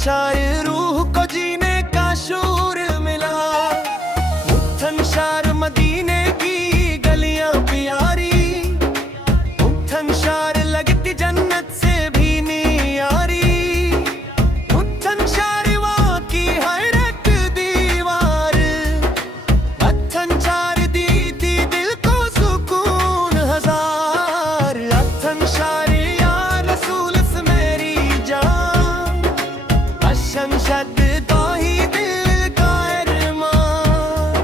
शार रूह को जीने का शूर मिला। मुत्थन शार मदीने की गलियां प्यारी, मुत्थन शार लगती जन्नत से भी न्यारी। मुत्थन शार वहाँ की हर एक दीवार, अत्थन शार दी थी दिल को सुकून हजार। अत्थन शार या रसूल से मेरी जान, अशन शद तो ही दिल का अरमान।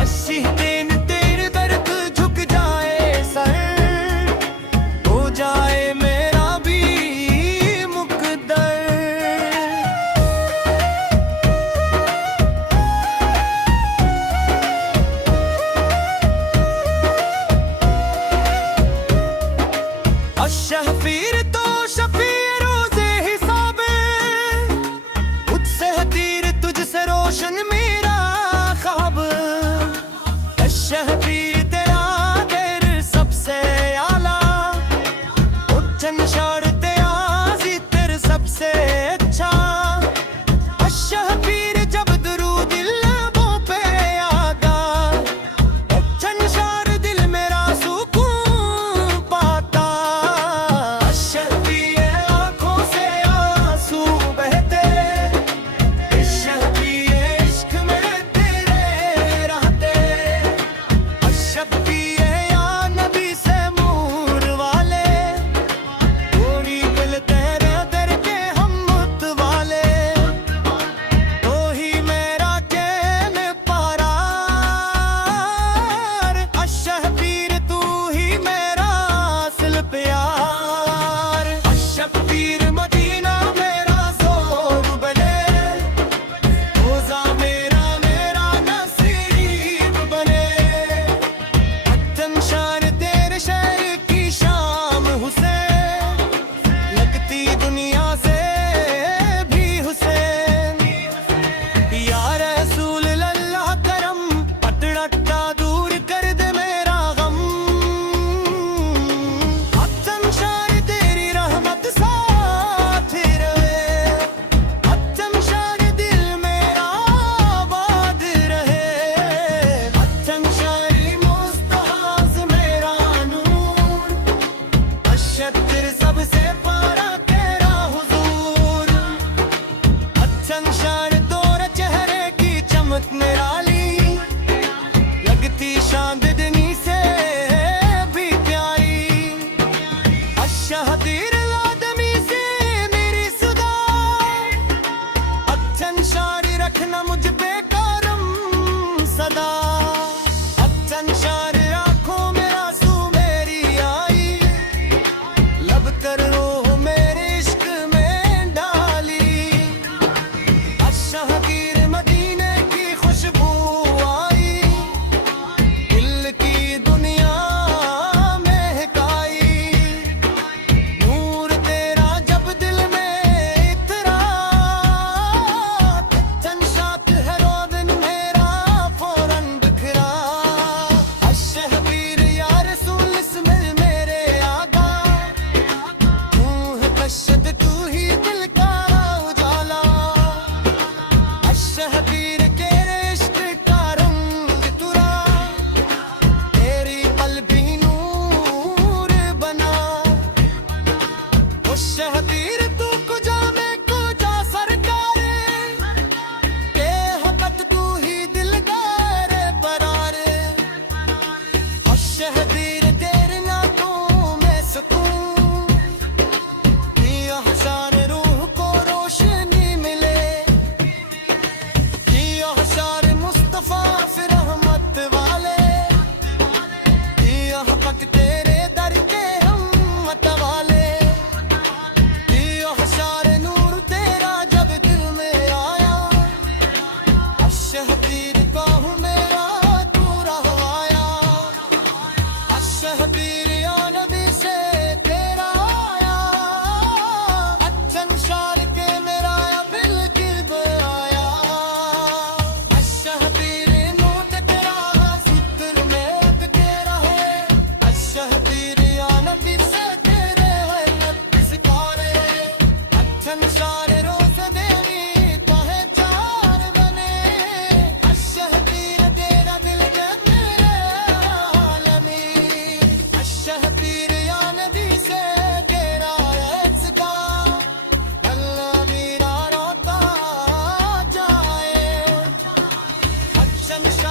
अस्सी दिन तेरे दर्द झुक जाए सर, हो जाए मेरा भी मुकद्दर। अशफीर तो शफीर रोज़े हिसाबे, मुझसे है तीर तुझसे रोशन मेरा ख्वाब। अशफीर तेरा दिल सबसे आला, मुत्थन शार तेरा जिक्र सबसे अच्छा। अशफीर जब दुरूद लबों पे आगा, मुत्थन शार दिल मेरा सुकून पाता। अशफीर आँखों से आंसू बहते, अशफीर इश्क में तेरे रहते। अशफीर या नबी से मूर वाले, पूरी दिल तेरे दर के हम मुत वाले। तो ही मेरा चैन पारार, अशफीर तू ही मेरा असल प्यार। अशफीर मदीना मेरा ज़ोर बने, रोज़ा मेरा मेरा नसीब बने। अत्थन शार तेरे शहर की शाम हुसैन, लगती दुनिया से भी हुसैन। या रसूल अल्लाह करम, पतड़टा दूर कर दे मेरा गम। अत्थन शार तेरी रहमत साथ रहे, अत्थन शार दिल मेरा आबाद रहे। अत्थन शार मुस्तहाज़ मेरा नूर, अशतर सबसे प्यारा तेरा हुजूर। अत्थन शार तोरे चेहरे की चमक निराली, लगती चांदनी से भी प्यारी। अशहदीर आदमी से मेरी सुदा, अत्थन शार रखना मुझ पे करम सदा। अत्थन शार आँखों में आंसू मेरी आई, लब कर रोह मेरे इश्क में डाली। अशहदीर मदीने की खुशबू आई, दिल की दुनिया महकाई। नूर तेरा जब दिल में इतरा, अत्थन शार है रोज़न मेरा फौरन बिखरा। अशहदीर या रसूल इस्मिल मेरे आगा, तू है कशद तू ही दिल का उजाला। अशहदीर तेरे इश्क का रंग तुरा, तेरी कल्बी नूर बना। अशहदीर तू कुजा में कुजा सरकारे, बेहकत तू ही दिलदार परारे। अशहदीर तेरे नातों में सुकून, किया हज़ार रूह को रोशनी मिले। किया हज़ार मुस्तफा फिर रहमत वाले, किया हक तेरे दर के हम मत वाले। किया हज़ार नूर तेरा जब दिल में आया, अशहदीर बाहु मेरा तू रहवाया। अशहदीर या नबी से तेरा आया, अत्थन शार के मेरा बिल गिर आया। अशहदीर नूत तेरा जिक्र में तेरा है, अशहदीर या नबी से तेरे है सितारे। अत्थन शार रोज़ दे जंक्शन